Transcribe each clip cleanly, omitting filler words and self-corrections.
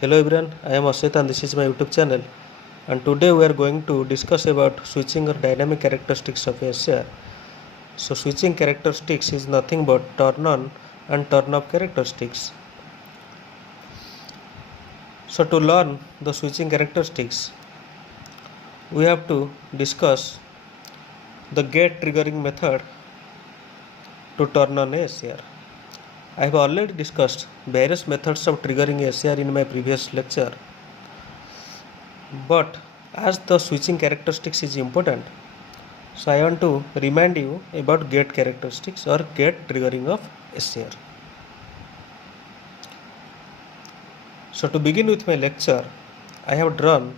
Hello everyone, I am Asit and this is my YouTube channel, and today we are going to discuss about switching or dynamic characteristics of SCR. So switching characteristics is nothing but turn on and turn off characteristics. So to learn the switching characteristics, we have to discuss the gate triggering method to turn on a SCR. I have already discussed various methods of triggering SCR in my previous lecture, but as the switching characteristics is important, so I want to remind you about gate characteristics or gate triggering of SCR. So to begin with my lecture, I have drawn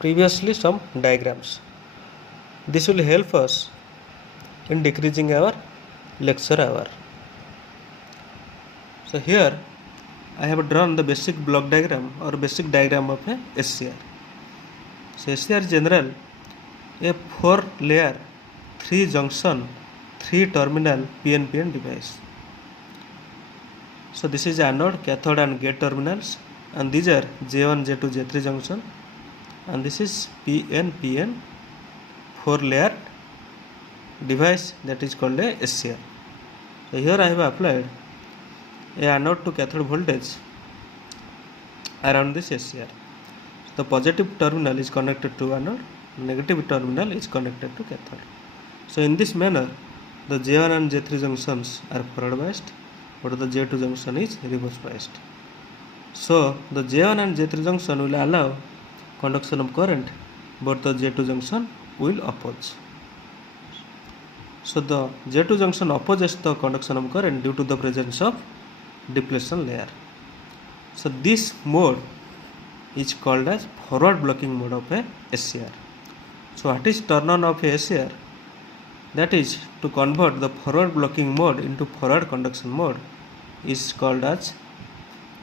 previously some diagrams. This will help us in decreasing our lecture hour. So here I have drawn the basic block diagram or basic diagram of a SCR. So SCR general a 4 layer 3 junction 3 terminal PNPN device. So this is anode, cathode and gate terminals, and these are J1, J2, J3 junction, and this is PNPN 4 layer device that is called a SCR. So here I have applied a anode to cathode voltage around this SCR. So the positive terminal is connected to anode, negative terminal is connected to cathode. So in this manner, the J1 and J3 junctions are forward biased, but the J2 junction is reverse biased. So the J1 and J3 junction will allow conduction of current, but the J2 junction will oppose. So the J2 junction opposes the conduction of current due to the presence of depletion layer. So this mode is called as forward blocking mode of a SCR. So what is turn on of a SCR? That is to convert the forward blocking mode into forward conduction mode is called as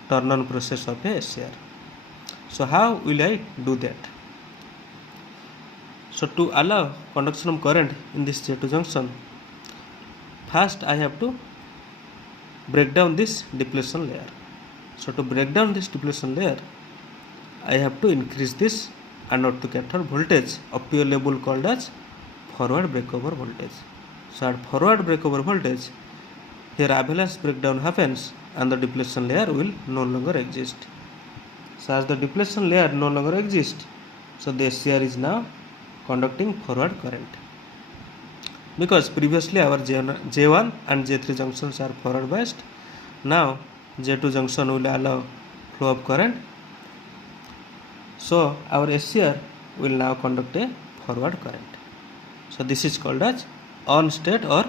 turn on process of a SCR. So how will I do that? So to allow conduction of current in this J2 junction, first I have to break down this depletion layer. So to break down this depletion layer, I have to increase this anode to cathode voltage up to a level called as forward breakover voltage. So at forward breakover voltage, here avalanche breakdown happens and the depletion layer will no longer exist. So as the depletion layer no longer exists, so the SCR is now conducting forward current. Because previously our J1 and J3 junctions are forward biased, now J2 junction will allow flow of current. So our SCR will now conduct a forward current. So this is called as on state or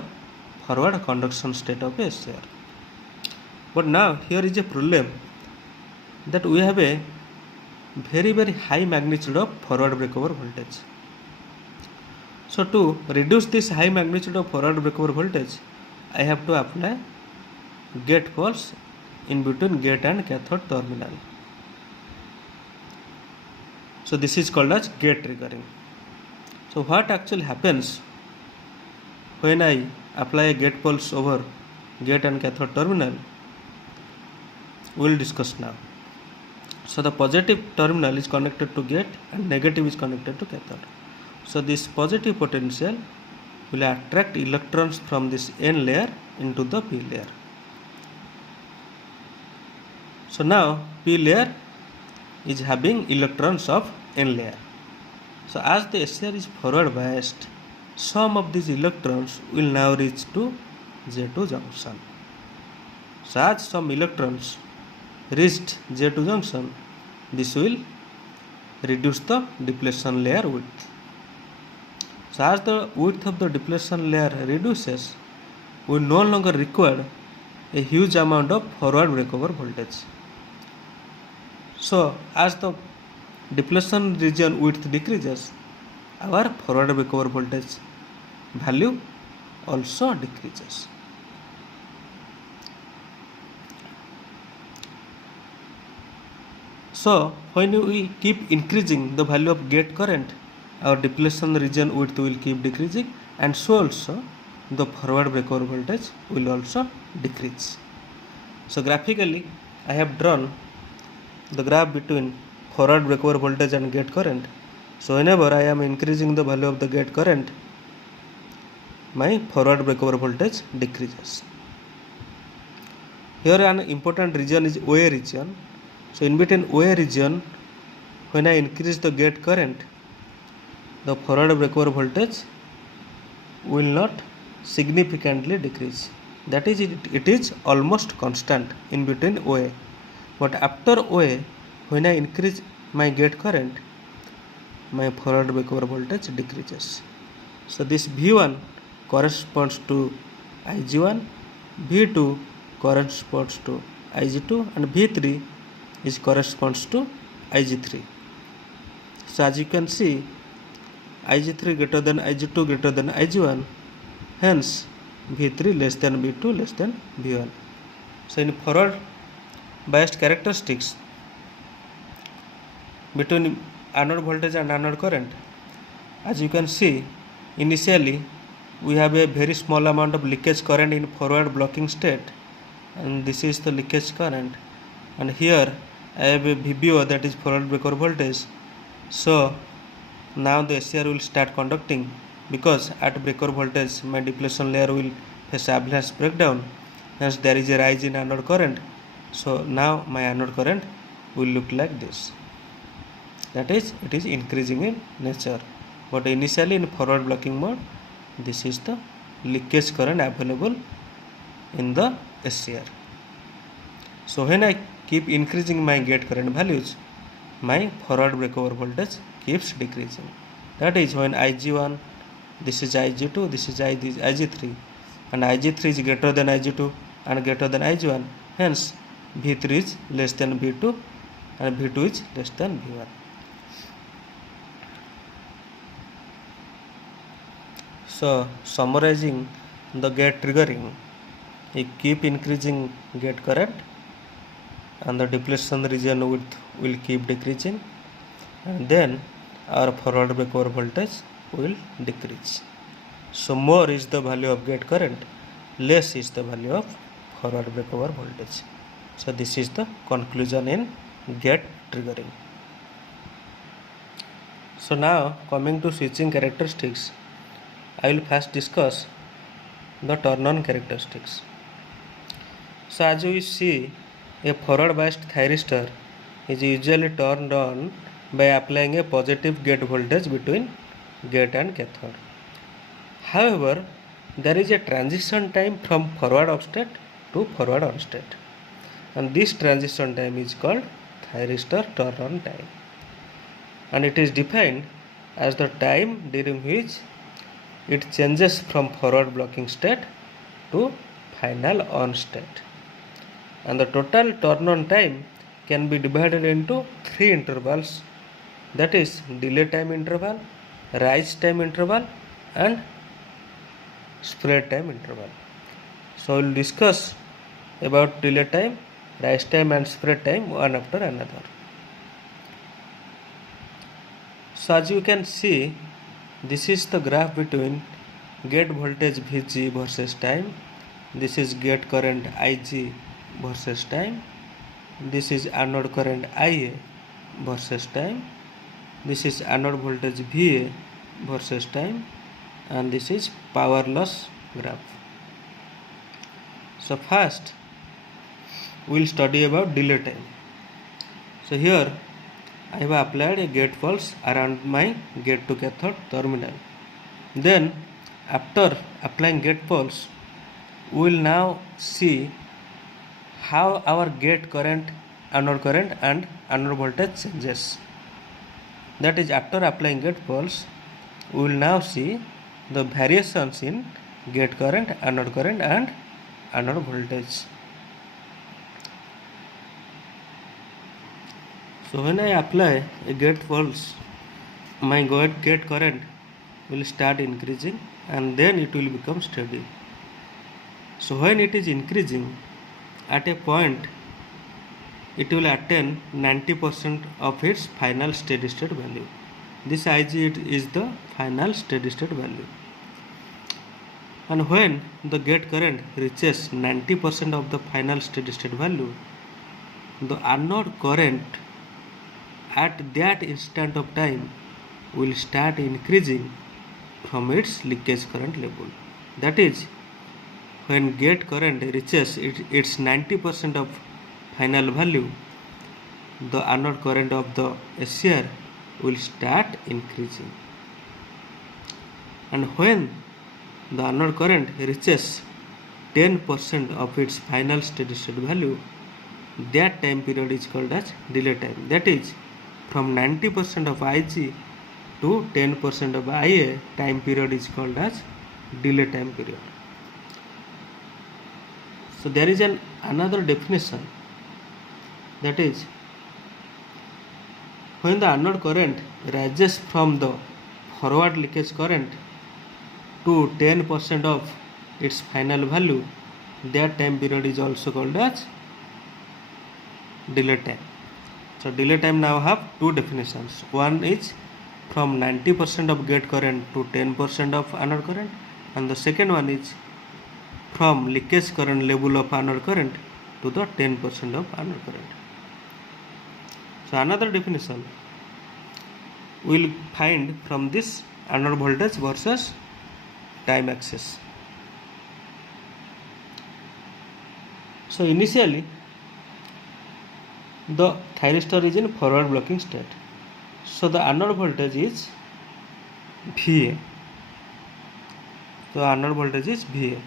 forward conduction state of a SCR. But now here is a problem that we have a very high magnitude of forward breakover voltage. So to reduce this high magnitude of forward breakover voltage, I have to apply gate pulse in between gate and cathode terminal. So this is called as gate triggering. So what actually happens when I apply a gate pulse over gate and cathode terminal, we will discuss now. So the positive terminal is connected to gate and negative is connected to cathode. So this positive potential will attract electrons from this N layer into the P layer. So now P layer is having electrons of N layer. So as the SCR is forward biased, some of these electrons will now reach to J2 junction. So as some electrons reached J2 junction, this will reduce the depletion layer width. So as the width of the depletion layer reduces, we no longer require a huge amount of forward breakover voltage. So as the depletion region width decreases, our forward breakover voltage value also decreases. So when we keep increasing the value of gate current, our depletion region width will keep decreasing, and so also the forward breakover voltage will also decrease. So graphically I have drawn the graph between forward breakover voltage and gate current. So whenever I am increasing the value of the gate current, my forward breakover voltage decreases. Here an important region is OA region. So in between OA region, when I increase the gate current, the forward breakover voltage will not significantly decrease. That is, it is almost constant in between OA. But after OA, when I increase my gate current, my forward breakover voltage decreases. So this V1 corresponds to Ig1, V2 corresponds to Ig2, and V3 is corresponds to Ig3. So as you can see, Ig3 greater than Ig2 greater than Ig1, hence V3 less than V2 less than V1. So in forward biased characteristics between anode voltage and anode current, as you can see, initially we have a very small amount of leakage current in forward blocking state, and this is the leakage current, and here I have a VBO, that is forward breakover voltage. So now the SCR will start conducting, because at breakover voltage my depletion layer will face avalanche breakdown, hence there is a rise in anode current. So now my anode current will look like this, that is, it is increasing in nature. But initially in forward blocking mode, this is the leakage current available in the SCR. So when I keep increasing my gate current values, my forward breakover voltage keeps decreasing. That is, when Ig1, this is Ig2, this is Ig3, and Ig3 is greater than Ig2 and greater than Ig1, hence V3 is less than V2 and V2 is less than V1. So summarizing the gate triggering, you keep increasing gate current and the depletion region width will keep decreasing, and then our forward breakover voltage will decrease. So more is the value of gate current, less is the value of forward breakover voltage. So this is the conclusion in gate triggering. So now coming to switching characteristics, I will first discuss the turn on characteristics. So as we see, a forward biased thyristor is usually turned on by applying a positive gate voltage between gate and cathode. However, there is a transition time from forward off state to forward on state, and this transition time is called thyristor turn on time, and it is defined as the time during which it changes from forward blocking state to final on state. And the total turn on time can be divided into three intervals, that is delay time interval, rise time interval, and spread time interval. So we will discuss about delay time, rise time, and spread time one after another. So as you can see, this is the graph between gate voltage Vg versus time. This is gate current Ig versus time. This is anode current Ia versus time. This is anode voltage Va versus time, and this is power loss graph. So first we will study about delay time. So here I have applied a gate pulse around my gate to cathode terminal. Then after applying gate pulse, we will now see how our gate current, anode current, and anode voltage changes. That is, after applying gate pulse, we will now see the variations in gate current, and anode voltage. So when I apply a gate pulse, my gate current will start increasing, and then it will become steady. So when it is increasing, at a point it will attain 90% of its final steady state value. This Ig is the final steady state value. And when the gate current reaches 90% of the final steady state value, the anode current at that instant of time will start increasing from its leakage current level. That is, when gate current reaches its 90% of final value, the anode current of the SCR will start increasing. And when the anode current reaches 10% of its final steady state value, that time period is called as delay time. That is, from 90% of Ig to 10% of Ia, time period is called as delay time period. So there is another definition, that is, when the anode current rises from the forward leakage current to 10% of its final value, that time period is also called as delay time. So delay time now have two definitions. One is from 90% of gate current to 10% of anode current, and the second one is from leakage current level of anode current to the 10% of anode current. So another definition we will find from this anode voltage versus time axis. So initially the thyristor is in forward blocking state. So the anode voltage is VA. So anode voltage is VA.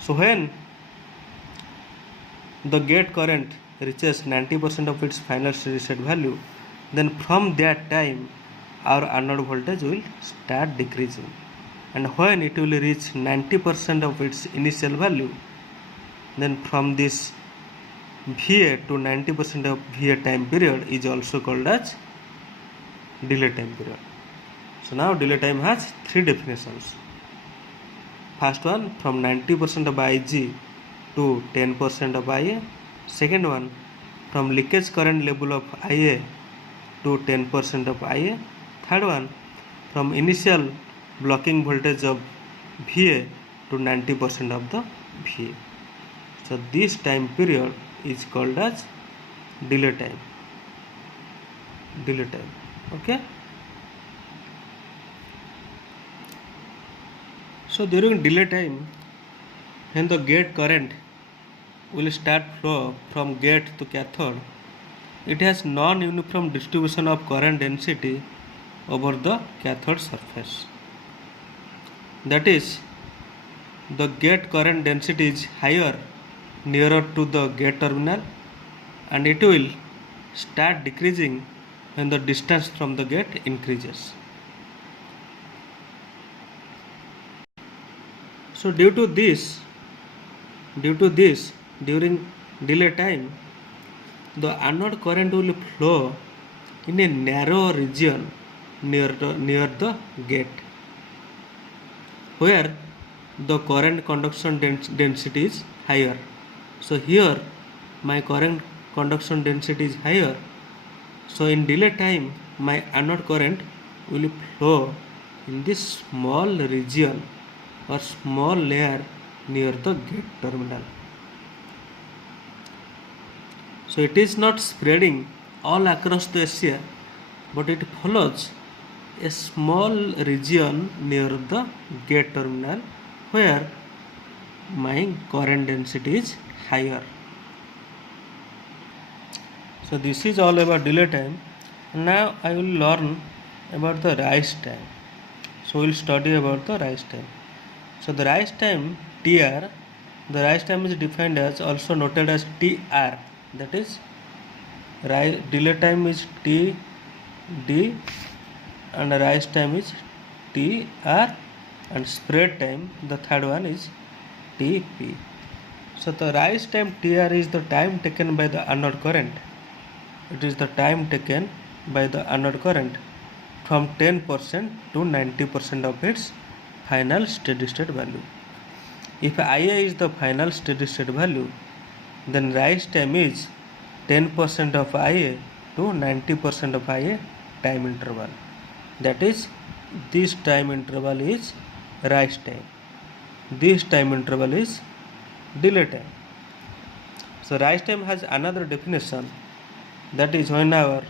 So when the gate current reaches 90% of its final steady state value, then from that time our anode voltage will start decreasing. And when it will reach 90% of its initial value, then from this VA to 90% of VA time period is also called as delay time period. So now delay time has three definitions. First one, from 90% of Ig to 10% of Ia. Second one, from leakage current level of Ia to 10% of Ia. Third one, from initial blocking voltage of VA to 90% of the VA. So this time period is called as delay time. Delay time. Okay. So during delay time, when the gate current will start flow from gate to cathode, it has non-uniform distribution of current density over the cathode surface. That is, the gate current density is higher nearer to the gate terminal, and it will start decreasing when the distance from the gate increases. So due to this, during delay time, the anode current will flow in a narrow region near the gate, where the current conduction density is higher. So here my current conduction density is higher. So in delay time, my anode current will flow in this small region or small layer near the gate terminal. So it is not spreading all across the SCR, but it follows a small region near the gate terminal where my current density is higher. So this is all about delay time. Now I will learn about the rise time. So we will study about the rise time. So the rise time TR, the rise time is defined as, also noted as TR. That is, delay time is TD and rise time is TR, and spread time, the third one, is TP. So the rise time TR is the time taken by the anode current. It is the time taken by the anode current from 10% to 90% of its final steady state value. If Ia is the final steady state value, then rise time is 10% of Ia to 90% of Ia time interval. That is, this time interval is rise time. This time interval is delay time. So rise time has another definition, that is, when our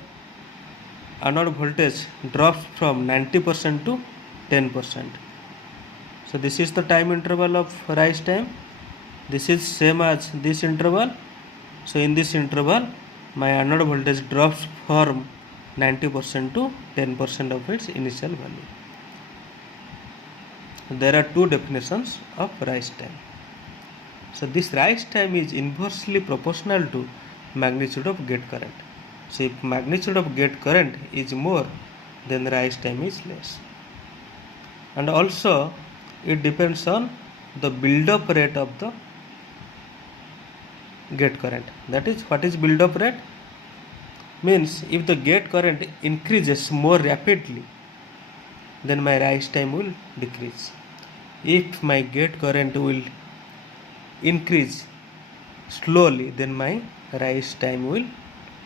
anode voltage drops from 90% to 10%. So this is the time interval of rise time. This is same as this interval. So in this interval my anode voltage drops from 90% to 10% of its initial value. There are two definitions of rise time. So this rise time is inversely proportional to magnitude of gate current. So if magnitude of gate current is more, then the rise time is less. And also it depends on the build-up rate of the gate current. That is, what is build-up rate? Means if the gate current increases more rapidly, then my rise time will decrease. If my gate current will increase slowly, then my rise time will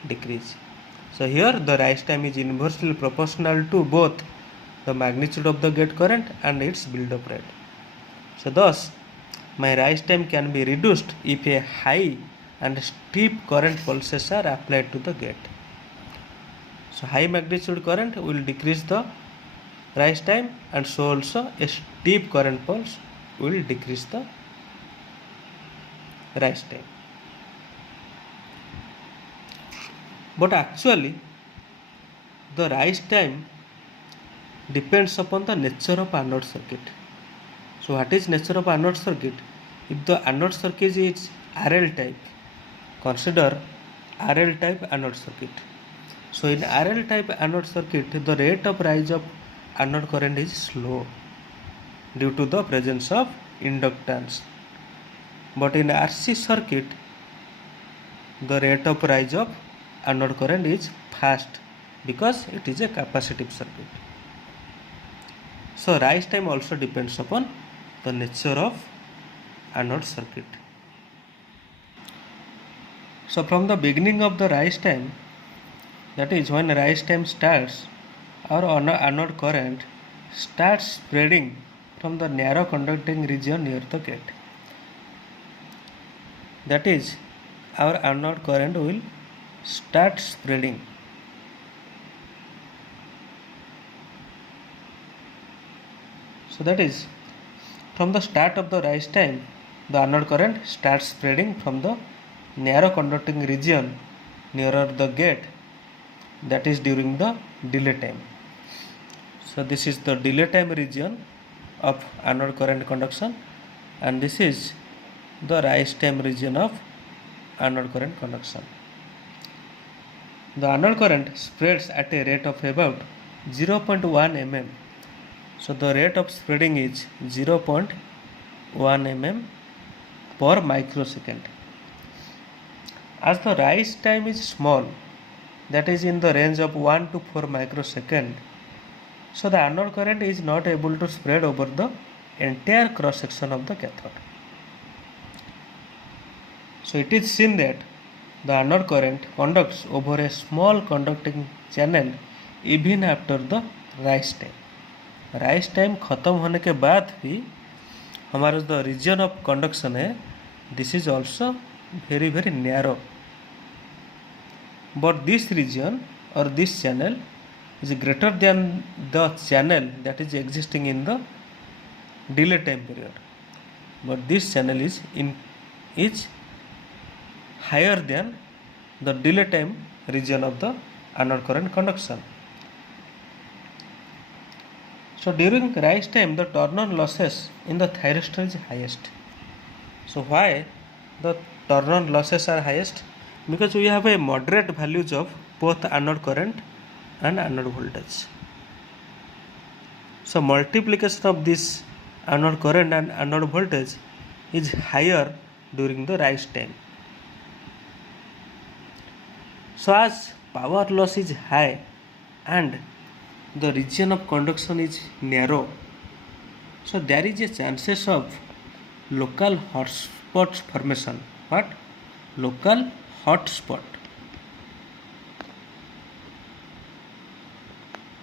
decrease. So here the rise time is inversely proportional to both the magnitude of the gate current and its build-up rate. So thus my rise time can be reduced if a high and steep current pulses are applied to the gate. So high magnitude current will decrease the rise time, and so also a steep current pulse will decrease the rise time. But actually the rise time depends upon the nature of anode circuit. So what is nature of anode circuit? If the anode circuit is RL type, consider RL type anode circuit. So in RL type anode circuit, the rate of rise of anode current is slow due to the presence of inductance. But in RC circuit, the rate of rise of anode current is fast because it is a capacitive circuit. So rise time also depends upon the nature of anode circuit. So from the beginning of the rise time, that is when rise time starts, our anode current starts spreading from the narrow conducting region near the gate. That is, our anode current will start spreading. So that is, from the start of the rise time, the anode current starts spreading from the narrow conducting region nearer the gate, that is during the delay time. So this is the delay time region of anode current conduction, and this is the rise time region of anode current conduction. The anode current spreads at a rate of about 0.1 mm. So the rate of spreading is 0.1 mm per microsecond. As the rise time is small, that is in the range of 1 to 4 microsecond, so the anode current is not able to spread over the entire cross section of the cathode. So it is seen that the anode current conducts over a small conducting channel even after the rise time. Rise time ख़त्म होने के बाद भी हमारा जो region of conduction है, this is also very very narrow, but this region और this channel is greater than the channel that is existing in the delay time period, but this channel is higher than the delay time region of the anode current conduction. So during rise time the turn-on losses in the thyristor is highest. So why the turn-on losses are highest? Because we have a moderate values of both anode current and anode voltage. So multiplication of this anode current and anode voltage is higher during the rise time. So as power loss is high and the region of conduction is narrow, so there is a chances of local hotspot formation. What? Local hotspot.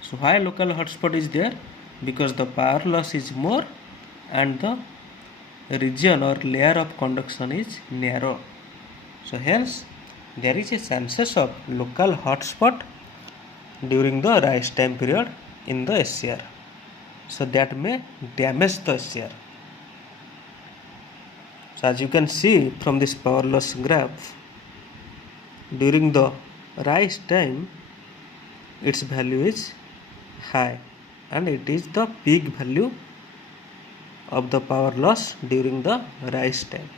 So why local hotspot is there? Because the power loss is more and the region or layer of conduction is narrow. So hence there is a chances of local hotspot during the rise time period in the SCR. So that may damage the SCR. So as you can see from this power loss graph, during the rise time its value is high and it is the peak value of the power loss during the rise time.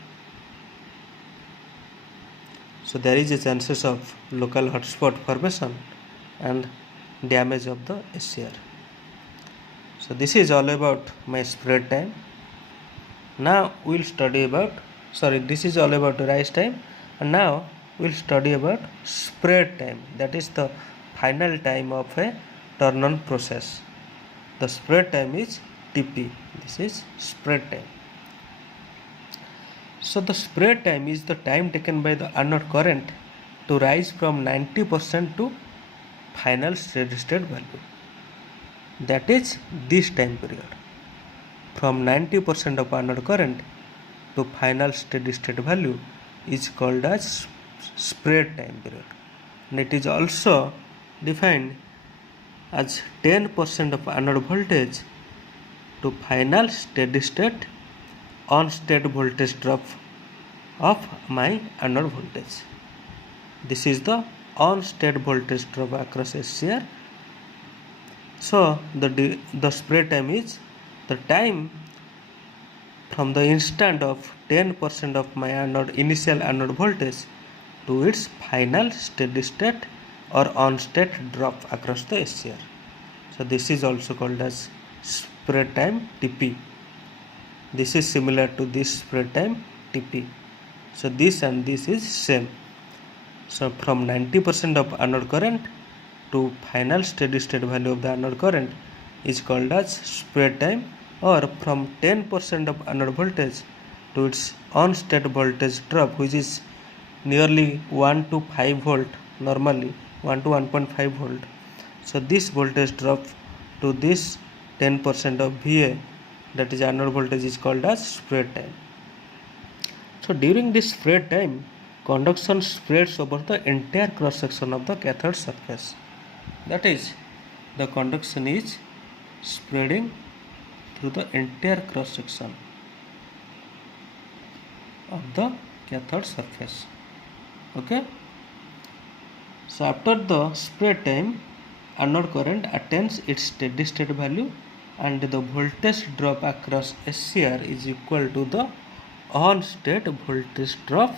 So there is a chances of local hotspot formation and damage of the SCR. So this is all about my spread time. Now we'll study about, this is all about rise time, and now we'll study about spread time, that is the final time of a turn on process. The spread time is TP. This is spread time. So the spread time is the time taken by the anode current to rise from 90% to final steady state value. That is this time period. From 90% of anode current to final steady state value is called as spread time period. And it is also defined as 10% of anode voltage to final steady state on state voltage drop of my anode voltage. This is the on state voltage drop across SCR. So the spread time is the time from the instant of 10% of my initial anode voltage to its final steady state or on state drop across the SCR. So this is also called as spread time TP. This is similar to this spread time TP. So this and this is same. So from 90% of anode current to final steady state value of the anode current is called as spread time, or from 10% of anode voltage to its on state voltage drop, which is nearly 1 to 5 volt, normally 1 to 1.5 volt. So this voltage drop to this 10% of VA, that is anode voltage, is called as spread time. So during this spread time, conduction spreads over the entire cross section of the cathode surface. That is, the conduction is spreading through the entire cross section of the cathode surface. Okay. So after the spread time, anode current attains its steady state value and the voltage drop across SCR is equal to the on state voltage drop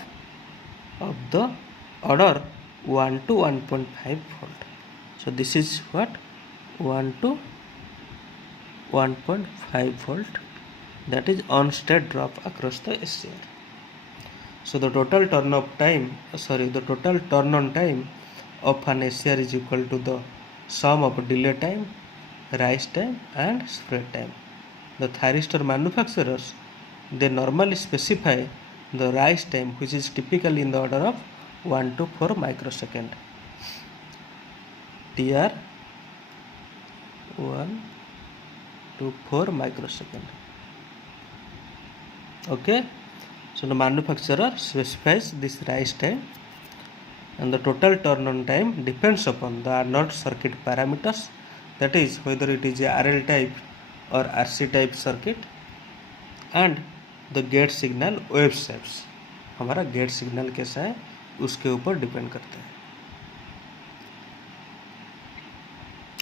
of the order 1 to 1.5 volt. So this is what 1 to 1.5 volt, that is on state drop across the SCR. So the total turn on time of an SCR is equal to the sum of delay time, rise time and spread time. The thyristor manufacturers, they normally specify the rise time, which is typically in the order of 1 to 4 microsecond. TR 1 to 4 microsecond. Okay. So the manufacturer specifies this rise time, and the total turn on time depends upon the anode circuit parameters, that is whether it is a RL type or RC type circuit, and the gate signal wave shapes, हमारा gate signal कैसा है उसके ऊपर depend करता है.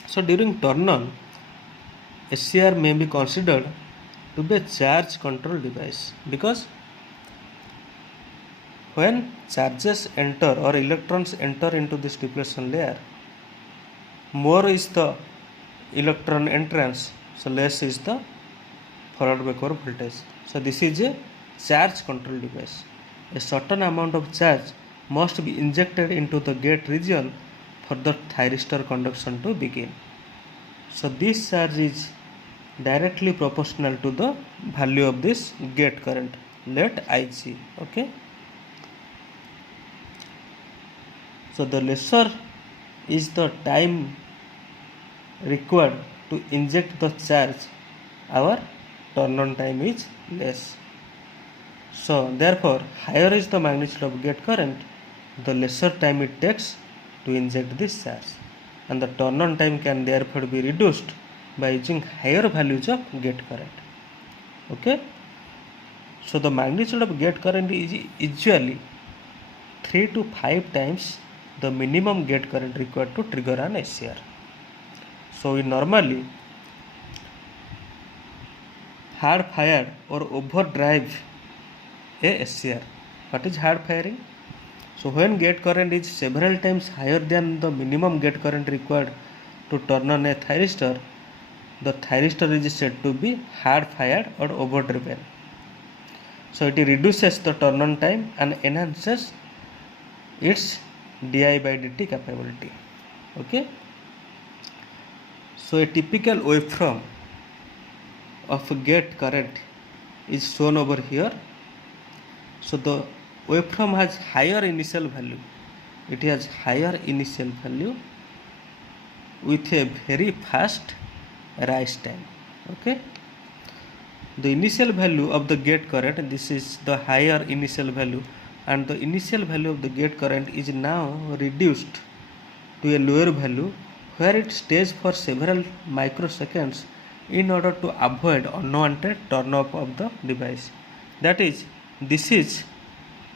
So during turn on, SCR may be considered to be a charge control device, because when charges enter or electrons enter into this depletion layer, more is the electron entrance, so less is the forward backward voltage. So this is a charge control device. A certain amount of charge must be injected into the gate region for the thyristor conduction to begin. So this charge is directly proportional to the value of this gate current, let Ig. Okay. So the lesser is the time required to inject the charge, our turn on time is less. So therefore, higher is the magnitude of gate current, the lesser time it takes to inject this charge. and the turn on time can therefore be reduced by using higher values of gate current. Okay, so the magnitude of gate current is usually 3 to 5 times the minimum gate current required to trigger an SCR. So we normally hard fire or overdrive a SCR. What is hard firing? So when gate current is several times higher than the minimum gate current required to turn on a thyristor, the thyristor is said to be hard fired or overdriven. So it reduces the turn on time and enhances its di by dt capability. Okay. So a typical waveform of a gate current is shown over here. So the waveform has higher initial value. It has higher initial value with a very fast rise time. Okay. The initial value of the gate current, this is the higher initial value, and the initial value of the gate current is now reduced to a lower value where it stays for several microseconds in order to avoid unwanted turn off of the device. That is, this is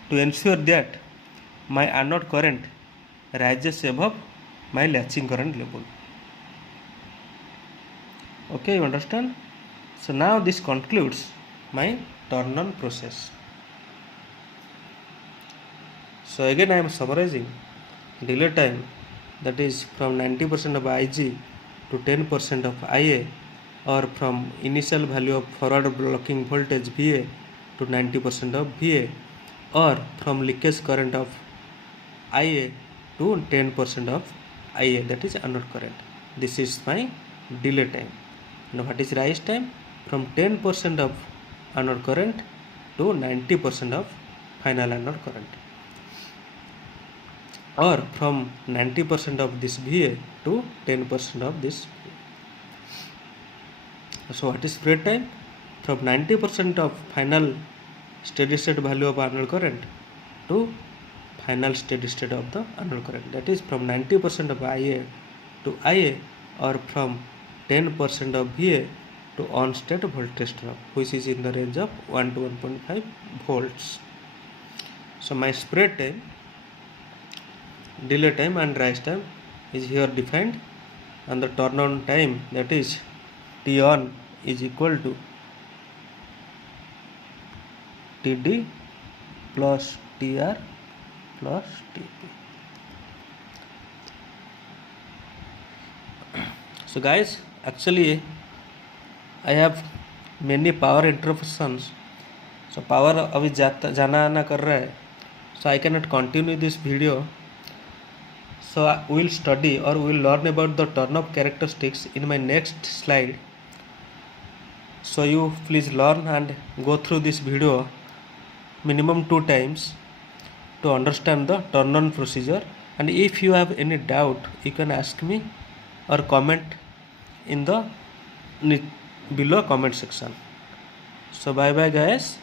to ensure that my anode current rises above my latching current level. Okay, you understand? So now this concludes my turn on process. So again I am summarizing delay time, that is from 90% of Ig to 10% of Ia, or from initial value of forward blocking voltage Va to 90% of Va, or from leakage current of Ia to 10% of Ia, that is anode current. This is my delay time. Now what is rise time? From 10% of anode current to 90% of final anode current, or from 90% of this Va to 10% of this Va. So what is spread time? From 90% of final steady state value of anode current to final steady state of the anode current, that is from 90% of Ia to Ia, or from 10% of Va to on state voltage drop, which is in the range of 1 to 1.5 volts. So my spread time, delay time and rise time is here defined, and the turn on time, that is T on, is equal to Td plus Tr plus Tp. So guys, actually I have many power interruptions. So power अभी जाना आना कर रहा है, so I cannot continue this video. So we will study or we will learn about the turn off characteristics in my next slide. So you please learn and go through this video minimum 2 times to understand the turn on procedure. And if you have any doubt, you can ask me or comment in the below comment section. So bye bye guys.